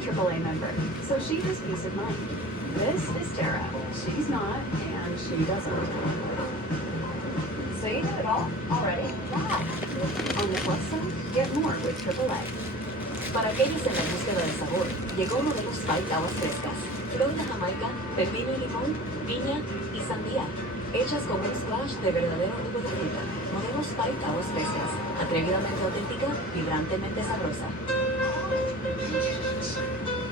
AAA member, so she has peace of mind. This is Tara. She's not, and she doesn't. So you know it all already. Wow. On the plus side, get more with AAA. Para aquellos en la búsqueda de sabor, llegó Modelo Spike aguas frescas. Flor de Jamaica, pepino y limón, piña y sandía. Hechas con un splash de verdadero jugo de fruta. Modelo Spike aguas frescas. Atrevidamente auténtica, vibrantemente sabrosa.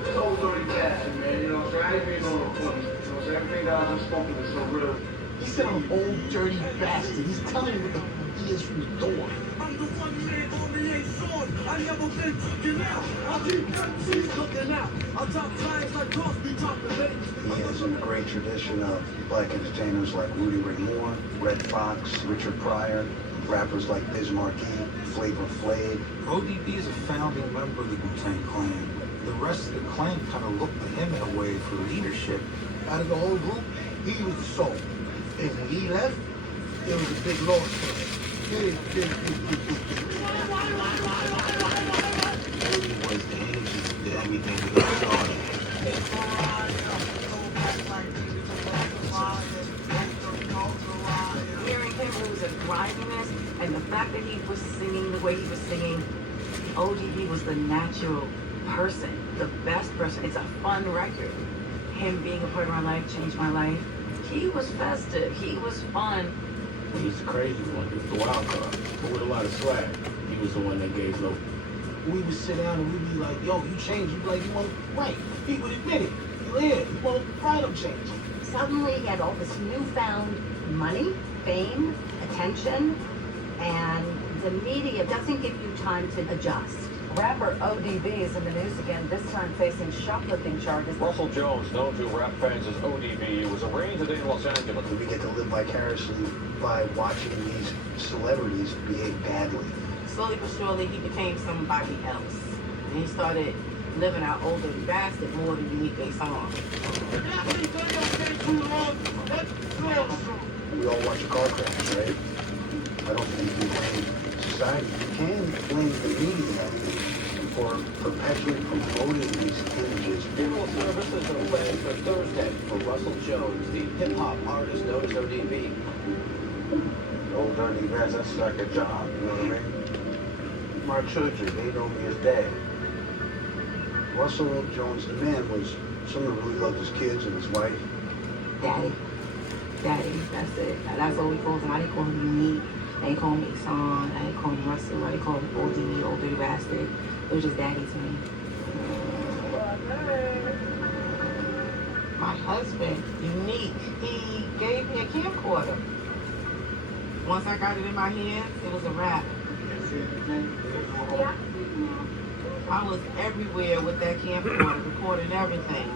It's all dirty passion, man. You know what I'm saying? I ain't being on the point. You know what I'm saying? Everything that I've spoken is so real. He said I'm old dirty bastard. He's telling me what the he is from the door. I'm the one man on the ain't sword. I never been looking out. I keep MCs looking out. I drop flags like Crosby dropping babies. He is in the great tradition of black entertainers like Rudy Ray Moore, Red Fox, Richard Pryor, rappers like Biz Markie, Flavor Flav. ODB is a founding member of the Wu-Tang Clan. The rest of the clan kind of looked to him in a way for leadership. Out of the whole group, he was the soul. And when he left, it was a big loss for him. Big. He was the energy that everything we got started. Hearing him, it was a driviness, and the fact that he was singing the way he was singing, ODB was the natural person, the best person. It's a fun record. Him being a part of my life changed my life. He was festive. He was fun. He's the crazy one. He was the wild card, but with a lot of swag. He was the one that gave no. We would sit down and we'd be like, yo, you changed. You'd be like, you won't, right. He would admit it. You here. You won't find him change. Suddenly he had all this newfound money, fame, attention, and the media doesn't give you time to adjust. Rapper ODB is in the news again, this time facing shoplifting charges. Russell Jones, known to rap fans as ODB, was arraigned today in Los Angeles. We get to live vicariously by watching these celebrities behave badly. Slowly but surely, he became somebody else. And he started living out Old Dirty Bastard more than Unique song. We all watch a car crash, right? I don't think you can blame society. You can blame the media for perpetually promoting these images. Funeral service is arranged for Thursday for Russell Jones, the hip-hop artist known as ODB. Old dirty guys, that's like a job, you know what I mean? My children, they know me as dad. Russell Jones, the man, was someone who really loved his kids and his wife. Daddy. Daddy, that's it. That's what we call him. I didn't call him Unique. They call me Son. I didn't call him Russell. I didn't call him ODB, Old Dirty Bastard. It was just Daddy to me. My husband, Unique, he gave me a camcorder. Once I got it in my hands, it was a wrap. I was everywhere with that camcorder, recording everything.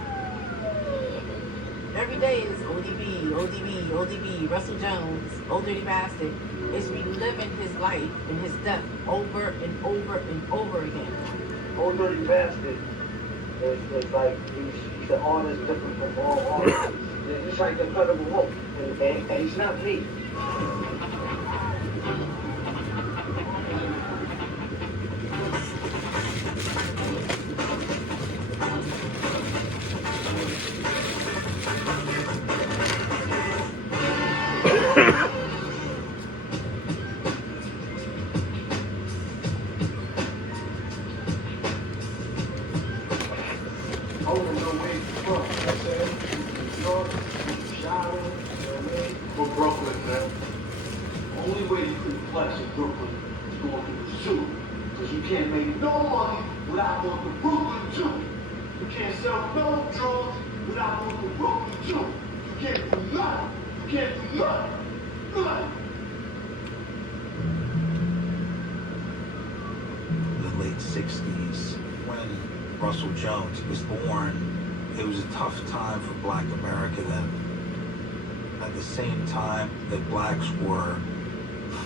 Every day is ODB, ODB, ODB, Russell Jones, Old Dirty Bastard. Is reliving his life and his death over and over and over again. Old Dirty Bastard is like, he's the artist different from all artists. He's just like the Incredible Hulk. And he's not me. From Brooklyn, man. Only way you can flex in Brooklyn is going to the zoo. Because you can't make no money without going to Brooklyn Zoo. You can't sell no drugs without going to Brooklyn Zoo. You can't do nothing. You can't do nothing. Nothing. The late 60s, when Russell Jones was born, it was a tough time for Black America then. At the same time that blacks were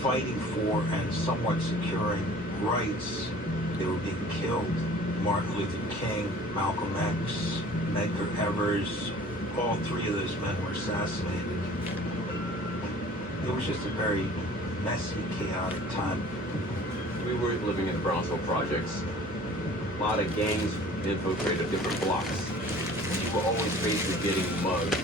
fighting for and somewhat securing rights, they were being killed. Martin Luther King, Malcolm X, Medgar Evers, all three of those men were assassinated. It was just a very messy, chaotic time. We were living in the Brownsville projects. A lot of gangs infiltrated different blocks. You were always faced with getting mugged,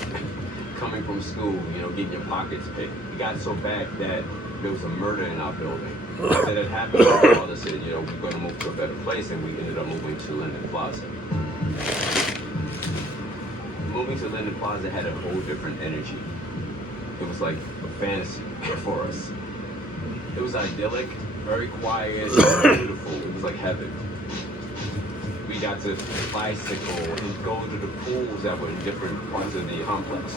coming from school, you know, getting your pockets picked. It got so bad that there was a murder in our building. After that happened, my father said, you know, we're going to move to a better place, and we ended up moving to Linden Plaza. Moving to Linden Plaza had a whole different energy. It was like a fantasy for us. It was idyllic, very quiet, beautiful. It was like heaven. We got to bicycle and go to the pools that were in different parts of the complex.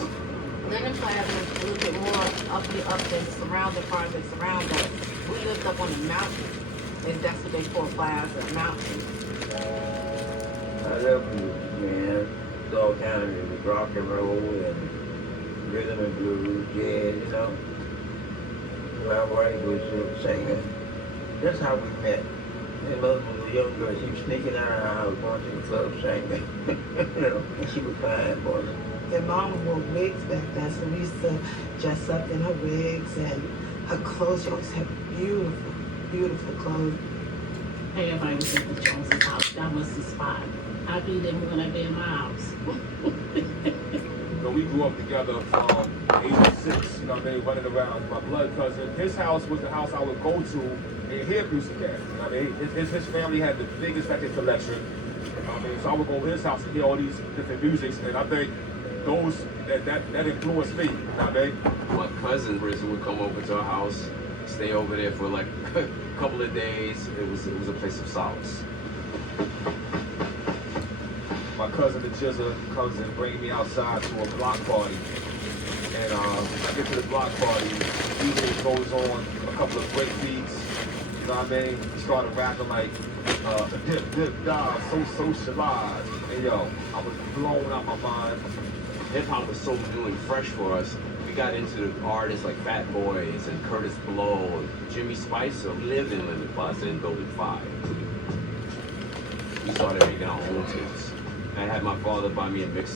Linden Plaza was a little bit more up than surrounding projects around us. We lived up on a mountain, and that's what they call Plaza, a mountain. I love music, man. It's all kind of music, rock and roll and rhythm and blues, jazz, you know. My wife was a singer. That's how we met. And mother was a young girl. She was sneaking out of our house going to the club singing. You know, and she was fine for us. Their mama wore wigs back then, so we used to dress up in her wigs and her clothes. She always had beautiful, beautiful clothes. Everybody was at the Jones's house. That was the spot. I'd be there more than I'd be in my house. You know, we grew up together from age 6, you know what I mean, running around. My blood cousin, his house was the house I would go to and hear music at. You know what I mean? His family had the biggest record collection. You know what I mean? So I would go to his house and hear all these different musics, and I think those that influenced me. You know what I mean? My cousin would come over to our house, stay over there for like a couple of days. It was a place of solace. My cousin, the Jizza, comes and brings me outside to a block party. And I get to the block party, usually it goes on a couple of break beats. You know what I mean? He started rapping like dip, dip, dive, so socialized. And yo, I was blown out my mind. Hip hop was so new and fresh for us. We got into the artists like Fat Boys and Curtis Blow and Jimmy Spicer lived in Linden Plaza in Building 5. We started making our own tunes. I had my father buy me a mixtape.